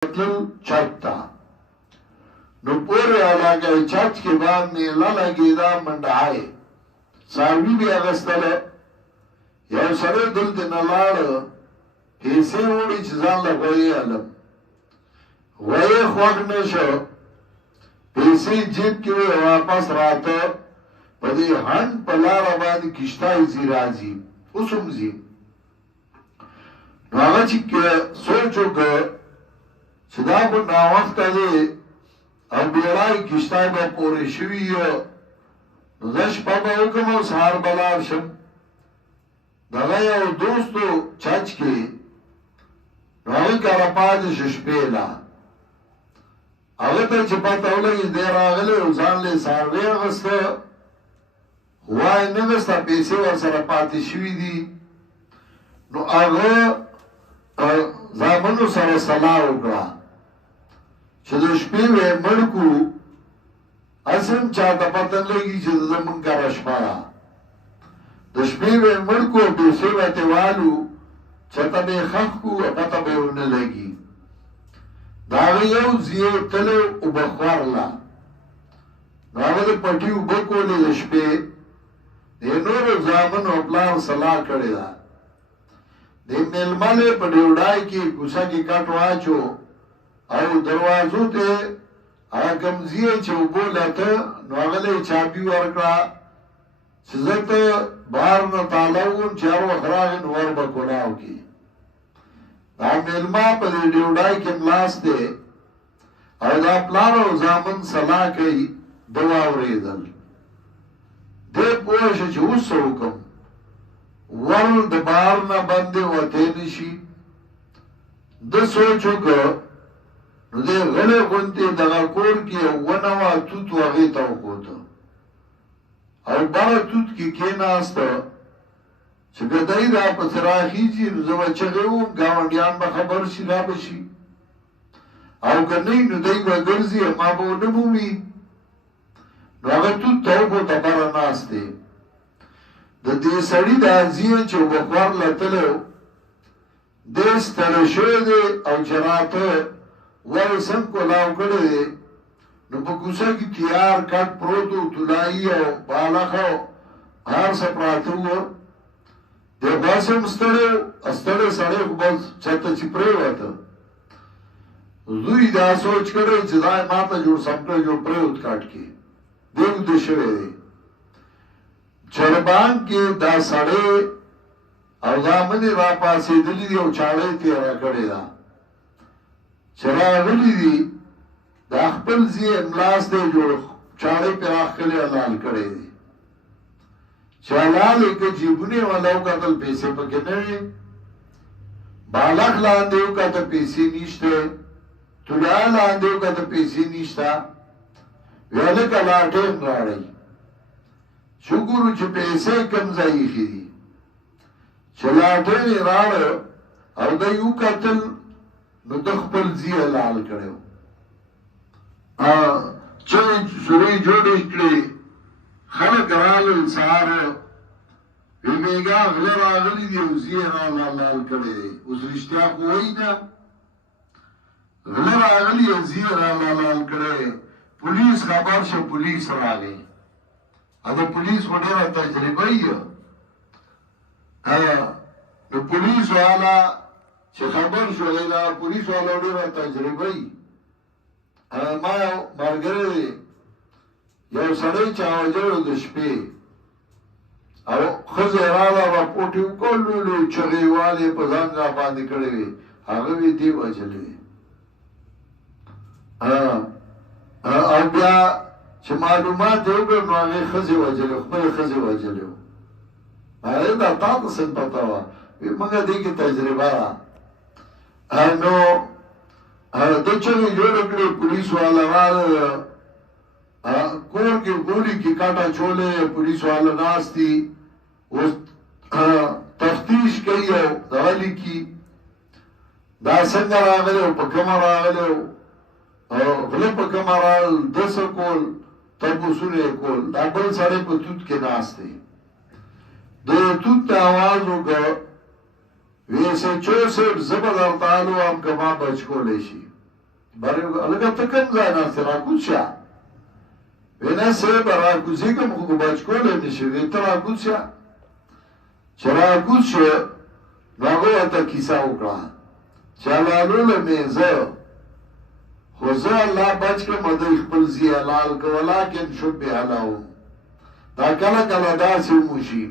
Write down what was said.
تلل چت تا نو پوری علاقه چت که بام میلا لگیدا منډای ساروی بیا غستل یو سره دل دی نلاړ پیسې وړي چې ځان له غوی علم غوی خوښ نشو پیسې جیب کې واپس راته په دې هند په لاره باندې کشتای زی راځي اوسم زی نو هغه چې سوچ وکړ چې دا خو ناوخته دی او بیړای کشتای به پورې شوي نو زه شپه به وکړم او سهار به لاړ شم دغه یو دوستو چچ کې نو هغه کاره پاتې شو شپې لا هغه ته چې پته ولګي دی راغلی او ځان له څاروي اخیسته وای نه نسته پیسې ورسره پاتې شوي دي نو هغه زامنو سره صلاح وکړه چې د شپې وې مړ کړو اسم چاته پته لګي چې زمونږ کاره شپه ده د شپې وې مړ کړو پیسې ورته والو چاته به خښ کړو پته به ونه لګي دا هغه یو ځای تلو اوبه خوارله نو هغه د پټي اوبه کولې د شپې د نورو زامنو پلار صلاح کړې ده د میلمنې په ډیوډای کې کوڅه کې کټ واچو او دروازو ته هغه کمزیه چې اوبه لته نو هغه له چابي ورکړه چې زه ته بهر نه تاله وم چې هر وخت راغی نو ور به کولاو کې دا میلمه په دې ډیوډای کې ملاس دی او دا پلار او زامن صلاح کوي دعا اورېدل دې پوه شو چې اوس څه وکړم ور د بهر نه باندې وتی نشي د سوچ وکړ نو دې غلې غونتې دغه کور کې ونه وه توت هغې ته وښوته او بره توت کې کېناسته چې که دی را پسې راخیږي نو زه به چغې وم ګاونډیان به خبر شي را به شي او که نه نو دی به ګرځي ما به ونه مومي نو هغه توت ته وښوته بره ناست دی د دې سړي دا ځین چې وبخوار لتلی و دی ستړی شوی دی او چې راته وایي سم کولاو کړی دی نو په کوڅه کې تیار کټ پروت و طلایي او بالښ او هر څه پراته وو دی بس هم ستړی سړی خو بس چېرته چې پرېوته زوی دا سوچ کړی چې دا یې ما ته جوړ سم کړی جوړ پرېوت کټ کې دی اوده شوی دی چربان کې دا سړی او زامنې را پاسېدلي دي او چاړی تېره کړې ده چې راغلي دي دا خپل ځای املاس دی جوړ چاړی پرې راښکلې حلال کړی دی چې حلال یې که جیبونه یې والا وکتل پیسې پکې نه وي بالښت لاندې وکته پیسې نشته توډا لاندې وکته پیسې نشته ویې هلکه لاټین راړئ شکر چې پیسې کم ځای ایښي دي چې لاټین یې راړه او دی وکتل نو د خپل ځای حلال کړی چغې سورې جوړې کړې خلک رالل سهار وی میګا غله راغلي دي او ځای یې حلال کړی دی اوس رښتیا خو وایي نه غله راغلي او ځای یې حلال کړی پولیس خبر شه پولیس راغی دا پولیس و ډیره تجربه یې د پولیس والا چې خبر شو دا پولیس والا ډیره تجربه یې ما یو ملګری دی یو سړی چاوجړی د شپې او ښځې راغله راپورټ یې وکړ لوی لوی چغې والې په ځان را باندې کړې وې هغه وې دې وژلې او بیا چې معلومات یې وکړ نو هغې ښځې وژلې خپلې ښځې وژلې وو هغې دا تا ته څنګه پته وه وی موږ دې کې تجربه ده نو ده چغې جوړه کړې پولیس والا راغله کور کې ګولي کې کاټه چولې پولیس والا ناست دي اوس تفتیش کوي او دغه لیکي دا څنګه راغلی او په کومه راغلی او غله په کومه راغل ده څه کول تپوسونه یې کول دا بل سړی په توت کې ناست دی د توت ته آواز وکړ وی سچو صاحب زه به درته الوم که ما بچ کولی شي لکه ته کوم ځای ناست راکوز شه وینا صاحب راکوزي کوم خو بچ کولی نه شي وی ته راکوز شه چې راکوز شو نو هغه ورته کیسه وکړه چې حلالوله مې زه خو زه الله بچ کړم دوی خپل ځي حلال که ولکن شبه لهم دا کله کله داسې وشي